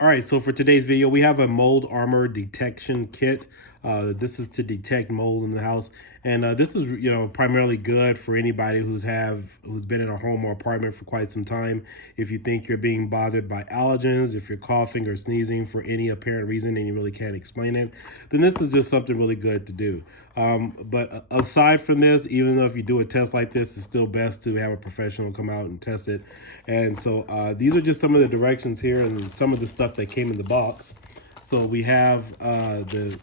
All right, so for today's video, we have a mold armor detection kit. This is to detect mold in the house, and this is primarily good for anybody who's been in a home or apartment for quite some time. If you think you're being bothered by allergens, if you're coughing or sneezing for any apparent reason and you really can't explain it, then this is just something really good to do. But aside from this, even though if you do a test like this, it's still best to have a professional come out and test it. And so these are just some of the directions here and some of the stuff that came in the box. So we have the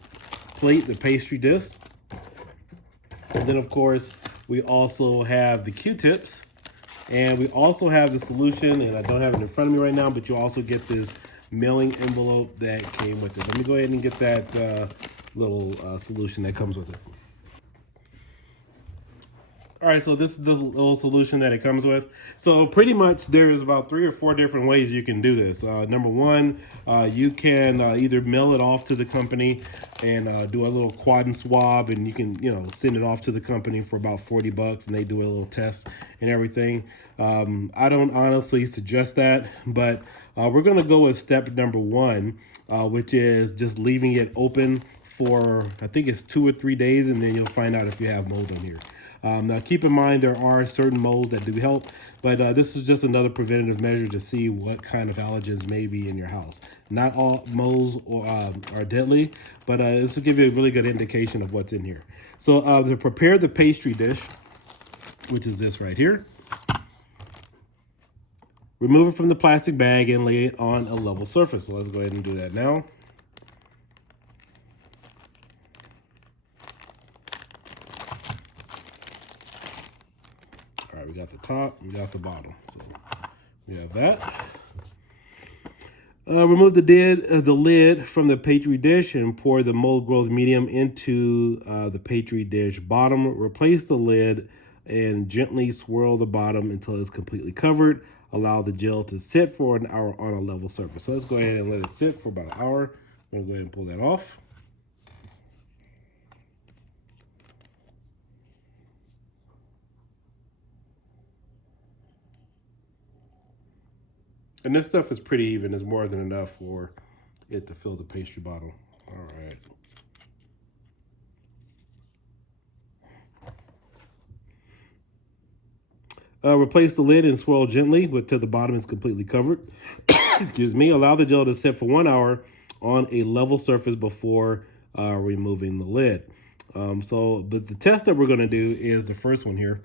plate, the pastry disc. And then of course, we also have the Q-tips. And we also have the solution, and I don't have it in front of me right now, but you also get this mailing envelope that came with it. Let me go ahead and get that little solution that comes with it. All right, so this is the little solution that it comes with. So pretty much there's about 3 or 4 different ways you can do this. Number one, you can either mail it off to the company and do a little quad and swab, and you can send it off to the company for about $40, and they do a little test and everything. I don't honestly suggest that, but we're gonna go with step number one, which is just leaving it open for, I think it's 2 or 3 days, and then you'll find out if you have mold in here. Now, keep in mind there are certain molds that do help, but this is just another preventative measure to see what kind of allergens may be in your house. Not all molds are deadly, but this will give you a really good indication of what's in here. So to prepare the pastry dish, which is this right here, remove it from the plastic bag and lay it on a level surface. So let's go ahead and do that now. All right, we got the top, we got the bottom. So we have that. Remove the lid from the petri dish and pour the mold growth medium into the petri dish bottom. Replace the lid and gently swirl the bottom until it's completely covered. Allow the gel to sit for an hour on a level surface. So let's go ahead and let it sit for about an hour. I'm gonna go ahead and pull that off. And this stuff is pretty even. It's more than enough for it to fill the pastry bottle. All right. Replace the lid and swirl gently till the bottom is completely covered. Excuse me. Allow the gel to sit for 1 hour on a level surface before removing the lid. But the test that we're going to do is the first one here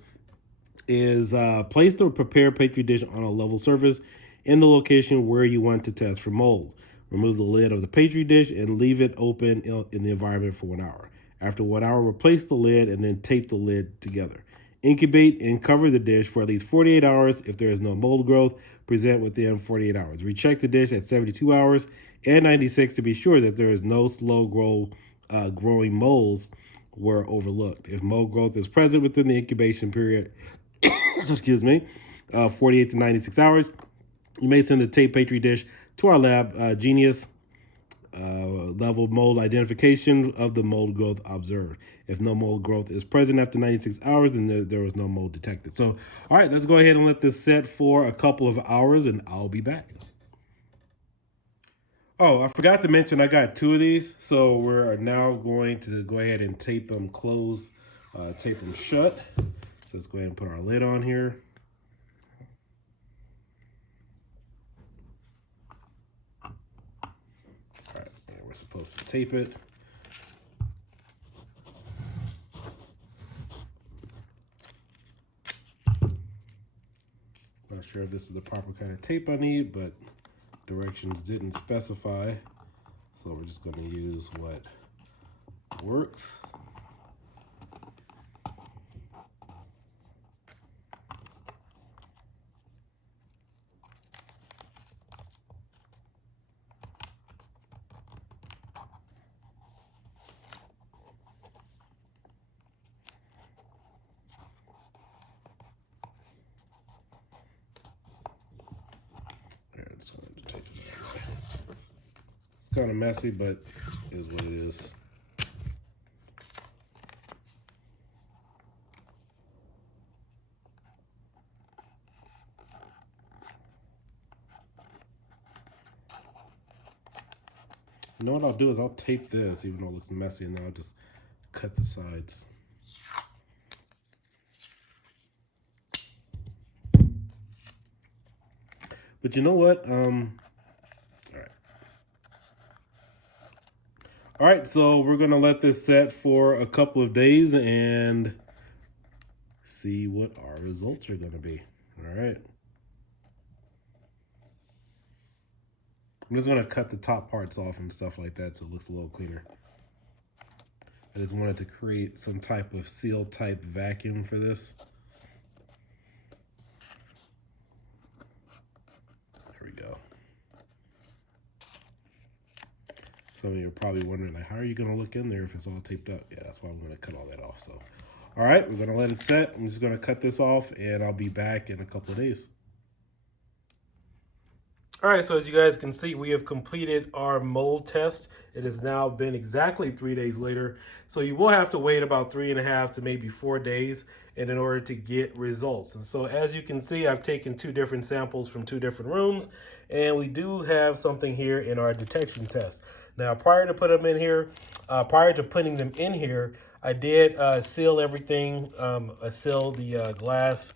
is place the prepared petri dish on a level surface in the location where you want to test for mold. Remove the lid of the petri dish and leave it open in the environment for 1 hour. After 1 hour, replace the lid and then tape the lid together. Incubate and cover the dish for at least 48 hours. If there is no mold growth, present within 48 hours. Recheck the dish at 72 hours and 96 to be sure that there is no slow growing molds were overlooked. If mold growth is present within the incubation period, excuse me, 48 to 96 hours, you may send the tape petri dish to our lab, Genius level mold identification of the mold growth observed. If no mold growth is present after 96 hours, then there was no mold detected. So, all right, let's go ahead and let this set for a couple of hours, and I'll be back. Oh, I forgot to mention I got 2 of these, so we're now going to go ahead and tape them closed, tape them shut. So let's go ahead and put our lid on here. All right, and we're supposed to tape it. Not sure if this is the proper kind of tape I need, but directions didn't specify. So we're just going to use what works. It's kind of messy, but it is what it is. You know what I'll do is I'll tape this, even though it looks messy, and then I'll just cut the sides. But you know what? All right. All right, so we're gonna let this set for a couple of days and see what our results are gonna be. All right. I'm just gonna cut the top parts off and stuff like that so it looks a little cleaner. I just wanted to create some type of seal type vacuum for this. There we go. Some of you are probably wondering, like, how are you gonna look in there if it's all taped up? Yeah, that's why I'm gonna cut all that off. So, all right, we're gonna let it set. I'm just gonna cut this off and I'll be back in a couple of days. All right, so as you guys can see, we have completed our mold test. It has now been exactly 3 days later. So you will have to wait about 3.5 to maybe 4 days in order to get results. And so as you can see, I've taken 2 different samples from 2 different rooms, and we do have something here in our detection test. Now, prior to putting them in here, I did seal everything. I sealed the glass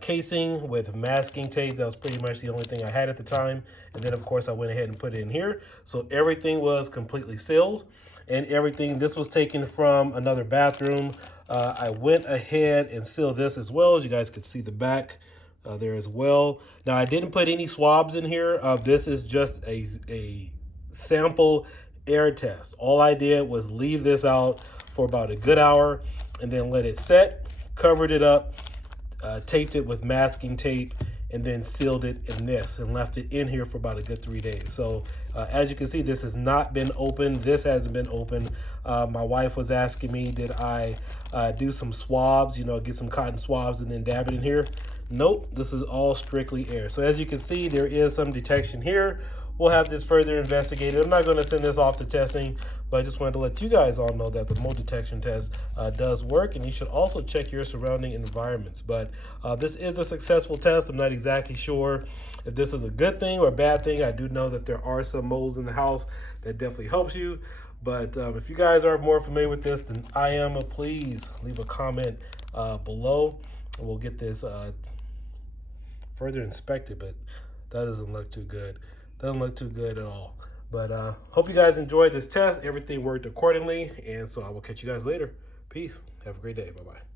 casing with masking tape. That was pretty much the only thing I had at the time. And then of course I went ahead and put it in here. So everything was completely sealed, and everything, this was taken from another bathroom. I went ahead and sealed this as well. As you guys could see the back there as well. Now I didn't put any swabs in here. This is just a sample air test. All I did was leave this out for about a good hour and then let it set, covered it up, taped it with masking tape, and then sealed it in this and left it in here for about a good 3 days. So as you can see, this has not been opened. This hasn't been opened. My wife was asking me, did I do some swabs, you know, get some cotton swabs and then dab it in here? Nope, this is all strictly air. So as you can see, there is some detection here. We'll have this further investigated. I'm not going to send this off to testing, but I just wanted to let you guys all know that the mold detection test does work, and you should also check your surrounding environments. But this is a successful test. I'm not exactly sure if this is a good thing or a bad thing. I do know that there are some molds in the house that definitely helps you. But if you guys are more familiar with this than I am, please leave a comment below, and we'll get this further inspected. But that doesn't look too good. Doesn't look too good at all. But hope you guys enjoyed this test. Everything worked accordingly. And so I will catch you guys later. Peace. Have a great day. Bye-bye.